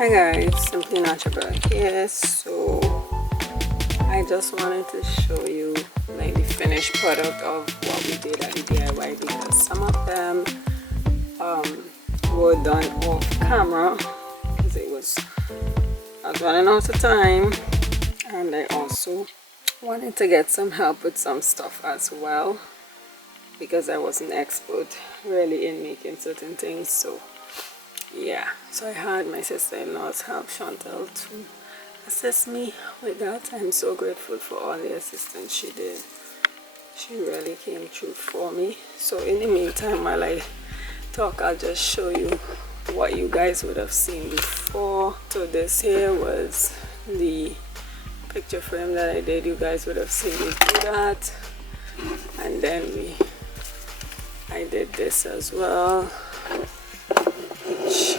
Hi guys, Simply Naturabelle here. So I just wanted to show you like the finished product of what we did at the DIY, because some of them were done off camera because I was running out of time, and I also wanted to get some help with some stuff as well because I wasn't expert really in making certain things. So yeah, so I had my sister-in-law's help, Chantal, to assist me with that. I'm so grateful for all the assistance she did. She really came through for me. So in the meantime, while I talk, I'll just show you what you guys would have seen before. So this here was the picture frame that I did. You guys would have seen me do that. And then I did this as well.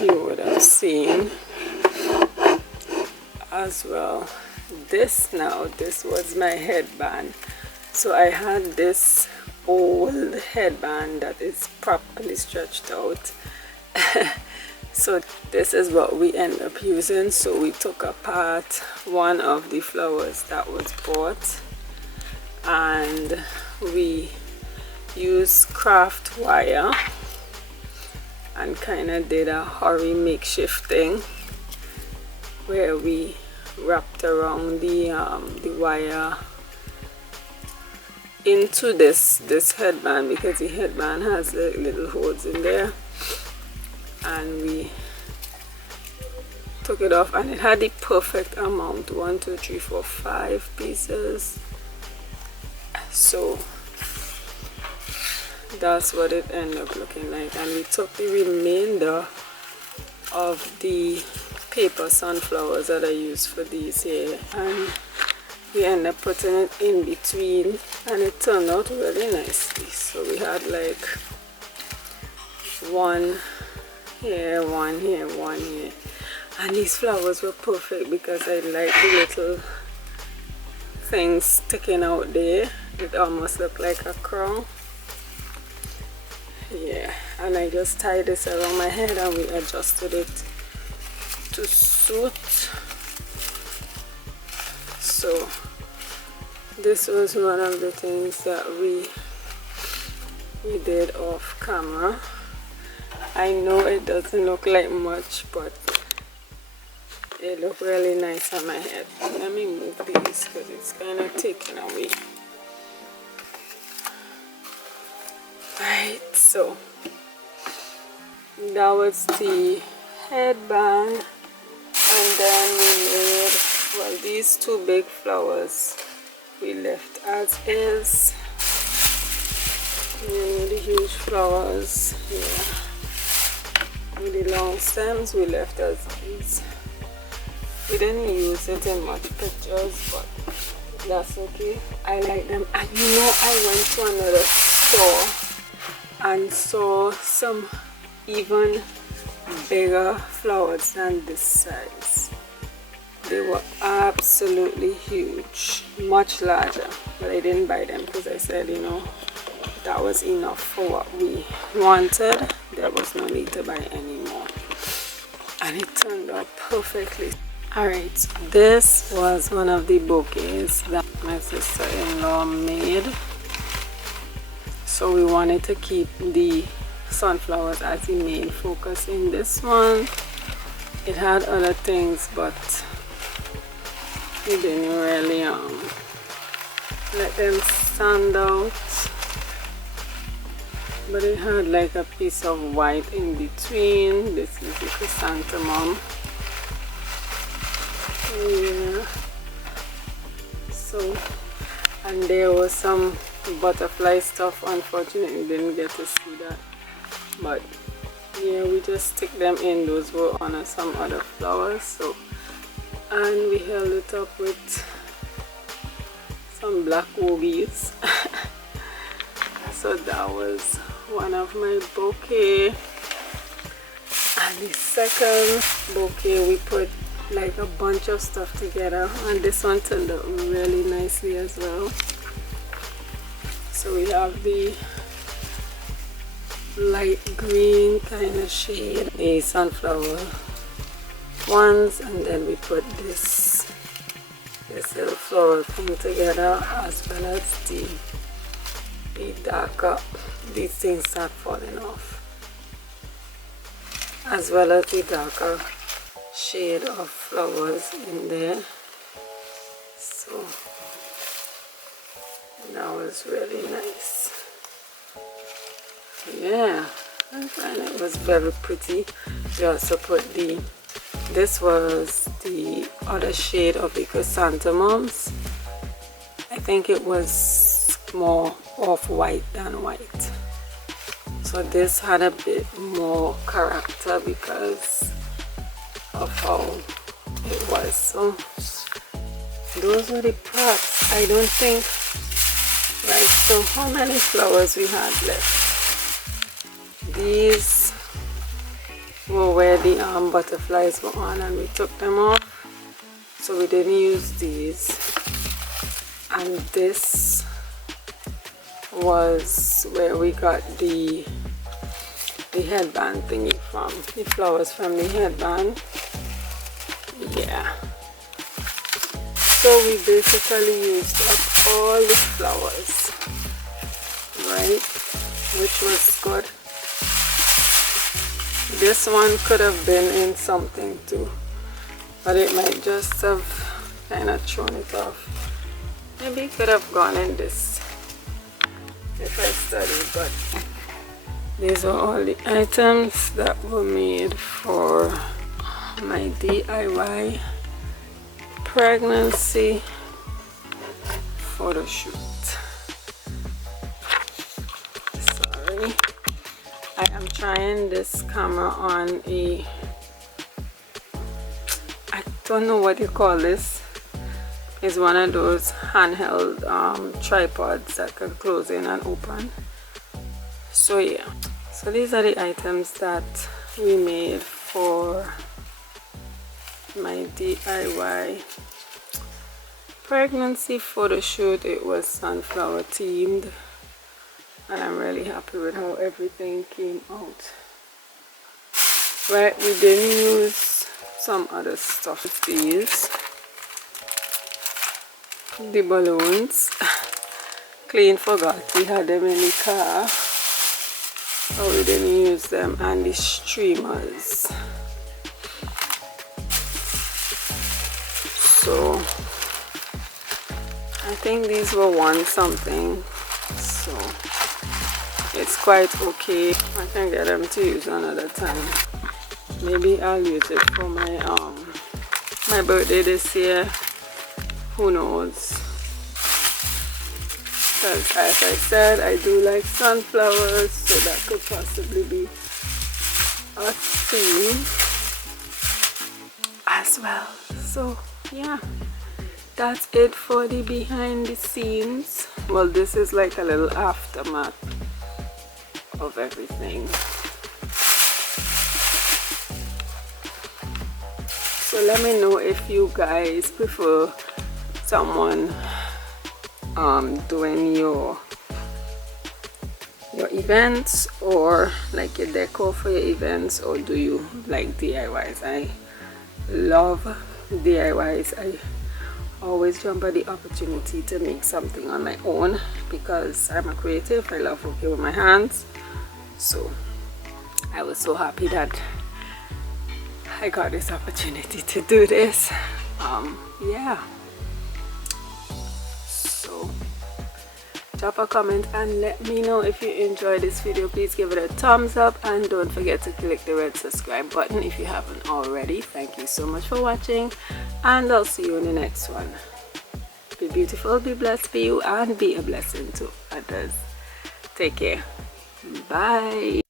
You would have seen as well. This was my headband. So I had this old headband that is properly stretched out. So this is what we end up using. So we took apart one of the flowers that was bought, and we used craft wire and kind of did a hurry makeshift thing where we wrapped around the wire into this headband, because the headband has the little holes in there, and we took it off, and it had the perfect amount, 1 2 3 4 5 pieces. So that's what it ended up looking like. And we took the remainder of the paper sunflowers that I used for these here, and we ended up putting it in between, and it turned out really nicely. So we had like one here, one here, one here, and these flowers were perfect because I like the little things sticking out there. It almost looked like a crown. Yeah, and I just tied this around my head and we adjusted it to suit. So this was one of the things that we did off camera. I know it doesn't look like much, but it looked really nice on my head. Let me move these because it's kind of taken away. Right, so that was the headband, and then we made, well, these two big flowers we left as is. The huge flowers, yeah, with the long stems we left as is. We didn't use it in much pictures, but that's okay. I like them. And you know, I went to another store and saw some even bigger flowers than this size. They were absolutely huge, much larger, but I didn't buy them because I said, you know, that was enough for what we wanted. There was no need to buy any more, and it turned out perfectly. Alright, so this was one of the bouquets that my sister-in-law made. So we wanted to keep the sunflowers as the main focus in this one. It had other things, but we didn't really let them stand out. But it had like a piece of white in between. This is the chrysanthemum. Yeah. So, and there was some butterfly stuff. Unfortunately didn't get to see that, but yeah, we just stick them in. Those were on some other flowers. So, and we held it up with some black wobies. So that was one of my bouquet. And the second bouquet we put like a bunch of stuff together, and this one turned out really nicely as well. So we have the light green kind of shade, a sunflower ones, and then we put this little floral thing together, as well as the darker, these things start falling off, as well as the darker shade of flowers in there. So that was really nice. Yeah, I find it was very pretty. We also put this was the other shade of the chrysanthemums. I think it was more off-white than white. So this had a bit more character because of how it was. So those were the props. I don't think, right, so how many flowers we had left? These were where the butterflies were on, and we took them off, so we didn't use these. And this was where we got the headband thingy from, the flowers from the headband. Yeah, so we basically used up all the flowers, right, which was good. This one could have been in something too, but it might just have kind of thrown it off. Maybe it could have gone in this if I studied, but these are all the items that were made for my DIY pregnancy photo shoot. Sorry, I am trying this camera on a, I don't know what you call this. It's one of those handheld tripods that can close in and open. So yeah, so these are the items that we made for my DIY pregnancy photo shoot. It was sunflower themed, and I'm really happy with how everything came out. Right, we didn't use some other stuff. These, the balloons, clean forgot we had them in the car, so we didn't use them, and the streamers. So I think these were one something, so it's quite okay. I can get them to use another time. Maybe I'll use it for my my birthday this year. Who knows? Because as I said, I do like sunflowers, so that could possibly be a theme as well. So yeah, that's it for the behind the scenes. Well, this is like a little aftermath of everything. So let me know if you guys prefer someone doing your events, or like your decor for your events, or do you like DIYs? I love DIYs. I always jump at the opportunity to make something on my own because I'm a creative. I love working with my hands. So I was so happy that I got this opportunity to do this. Yeah, so drop a comment and let me know if you enjoyed this video. Please give it a thumbs up, and don't forget to click the red subscribe button if you haven't already. Thank you so much for watching, and I'll see you in the next one. Be beautiful, be blessed, be you, and be a blessing to others. Take care. Bye.